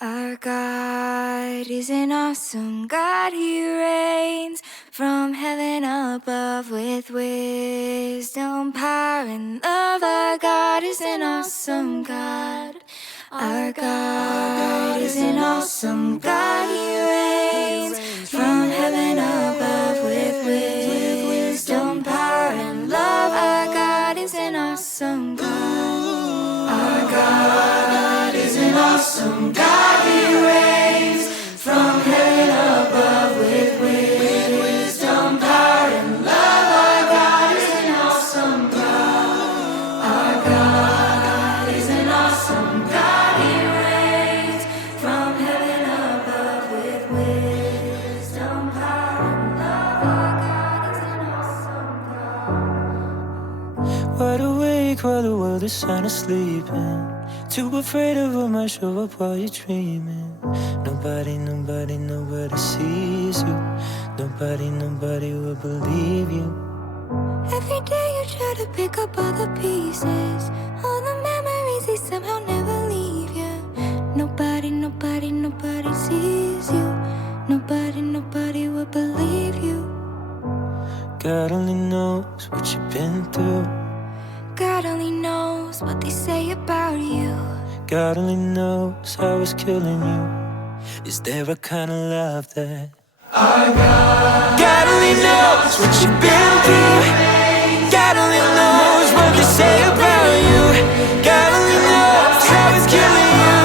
Our God is an awesome God. He reigns from heaven above with wisdom, power, and love. Our God is an awesome God. Our God is an awesome God. He reigns from heaven above with wisdom, power, and love. Our God is an awesome God. Our God is an awesome God. He reigns from heaven above with wisdom, power, and love. Our God is an awesome God. Our God is an awesome God. He reigns from heaven above with wisdom, power, and love. Our God is an awesome God. Wide awake while the world is sound asleep, too afraid of what might show up while you're dreaming. Nobody sees you. Nobody will believe you. Every day you try to pick up all the pieces, all the memories, they somehow never leave you. Nobody sees you. Nobody will believe you. God only knows what you've been through. God only knows what they say about you. God only knows how it's killing you. Is there a kind of love that God only knows what you've been through. God only knows what they say about you. God only knows how it's killing you.